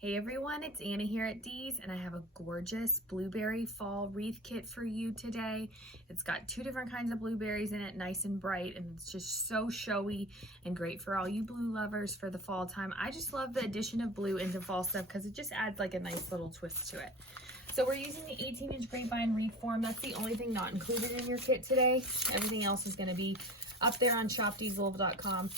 Hey everyone, it's Anna here at Dee's, and I have a gorgeous blueberry fall wreath kit for you today. It's got 2 different kinds of blueberries in it, nice and bright, and it's just so showy and great for all you blue lovers for the fall time. I just love the addition of blue into fall stuff because it just adds like a nice little twist to it. So we're using the 18-inch grapevine wreath form. That's the only thing not included in your kit today. Everything else is going to be up there on shopdeeslouisville.com.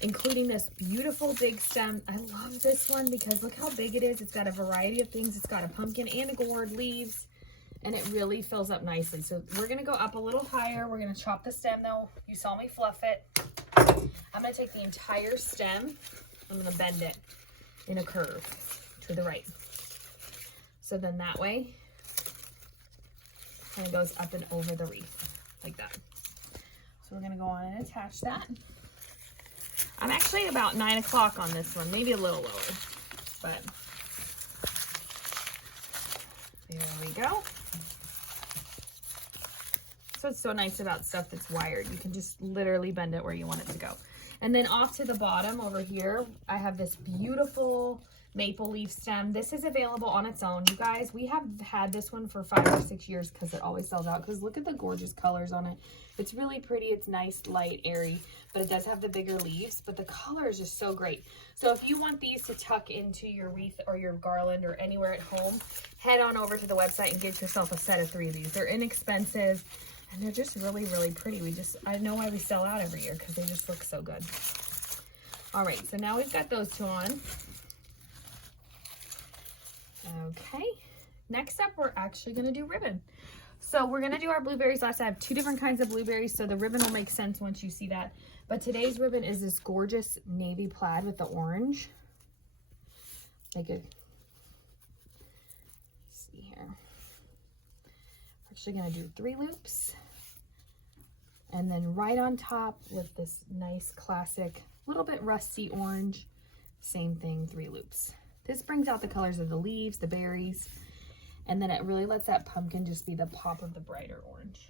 Including this beautiful big stem. I love this one because look how big it is. It's got a variety of things. It's got a pumpkin and a gourd, leaves, and it really fills up nicely. So we're gonna go up a little higher. We're gonna chop the stem though. You saw me fluff it. I'm gonna take the entire stem. I'm gonna bend it in a curve to the right. So then that way, kind of goes up and over the wreath like that. So we're gonna go on and attach that. I'm actually about 9 o'clock on this one, maybe a little lower, but there we go. So it's so nice about stuff that's wired. You can just literally bend it where you want it to go. And then off to the bottom over here, I have this beautiful maple leaf stem. This is available on its own. You guys, we have had this one for 5 or 6 years because it always sells out, because look at the gorgeous colors on it. It's really pretty. It's nice, light, airy, but it does have the bigger leaves, but the color is just so great. So if you want these to tuck into your wreath or your garland or anywhere at home, head on over to the website and get yourself a set of 3 of these. They're inexpensive and they're just really, really pretty. I know why we sell out every year, because they just look so good. All right, so now we've got those 2 on. Okay, next up, we're actually gonna do ribbon. So we're gonna do our blueberries last. I have 2 different kinds of blueberries, so the ribbon will make sense once you see that. But today's ribbon is this gorgeous navy plaid with the orange. Let's see here. We're actually gonna do 3 loops. And then right on top with this nice classic, little bit rusty orange, same thing, 3 loops. This brings out the colors of the leaves, the berries, and then it really lets that pumpkin just be the pop of the brighter orange.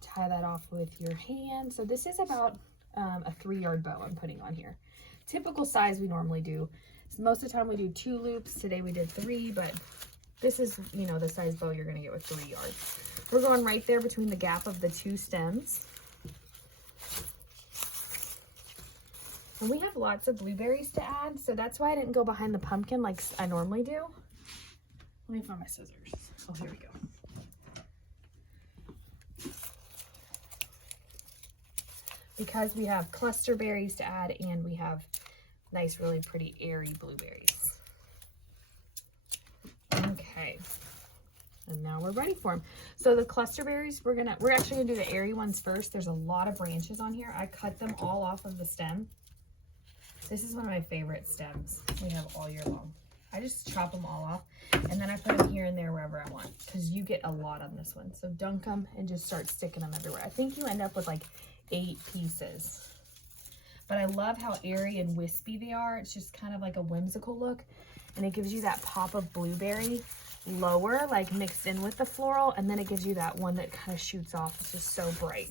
Tie that off with your hand. So this is about a 3-yard bow I'm putting on here. Typical size we normally do. So most of the time we do 2 loops. Today we did 3, but this is, you know, the size bow you're gonna get with 3 yards. We're going right there between the gap of the 2 stems. And we have lots of blueberries to add, so that's why I didn't go behind the pumpkin like I normally do. Let me find my scissors. Oh, here we go. Because we have cluster berries to add and we have nice, really pretty, airy blueberries. Okay. And now we're ready for them. So the cluster berries, we're actually gonna do the airy ones first. There's a lot of branches on here. I cut them all off of the stem. This is one of my favorite stems we have all year long. I just chop them all off and then I put them here and there wherever I want, because you get a lot on this one. So dunk them and just start sticking them everywhere. I think you end up with like 8 pieces. But I love how airy and wispy they are. It's just kind of like a whimsical look, and it gives you that pop of blueberry lower, like mixed in with the floral, and then it gives you that one that kind of shoots off. It's just so bright.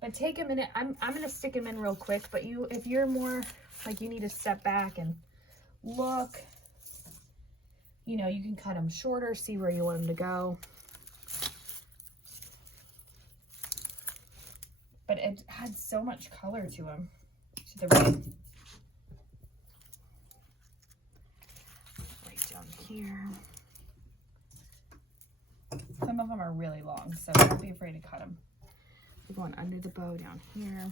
But take a minute. I'm gonna stick them in real quick, but if you're more like you need to step back and look, you know, you can cut them shorter, see where you want them to go. But it adds so much color to them, to the red. Right down here. Some of them are really long, so don't be afraid to cut them. We're going under the bow down here.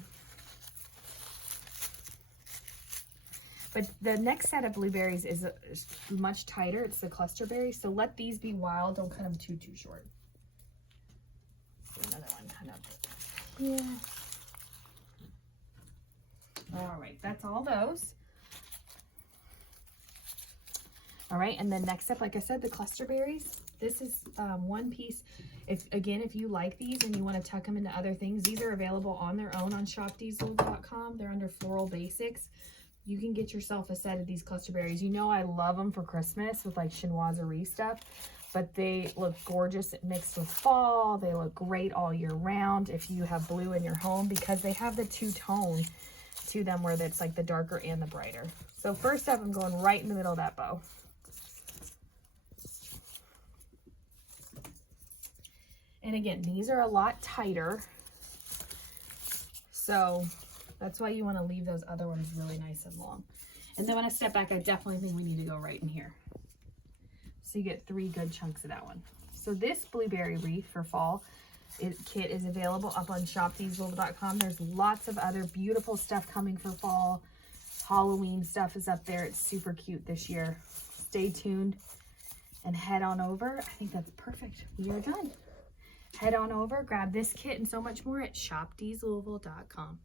But the next set of blueberries is much tighter. It's the cluster berries. So let these be wild. Don't cut them too short. Another one kind of here. All right, that's all those. All right, and then next up, like I said, the cluster berries. This is 1 piece. If you like these and you want to tuck them into other things, these are available on their own on shopdeeslouisville.com. They're under Floral Basics. You can get yourself a set of these cluster berries. You know I love them for Christmas with like chinoiserie stuff, but they look gorgeous mixed with fall. They look great all year round if you have blue in your home, because they have the 2-tone to them where it's like the darker and the brighter. So first up, I'm going right in the middle of that bow. And again, these are a lot tighter. So that's why you want to leave those other ones really nice and long. And then when I step back, I definitely think we need to go right in here. So you get 3 good chunks of that one. So this blueberry wreath for fall kit is available up on shopdiesel.com. There's lots of other beautiful stuff coming for fall. Halloween stuff is up there. It's super cute this year. Stay tuned and head on over. I think that's perfect. We are done. Head on over, grab this kit and so much more at shopdiesel.com.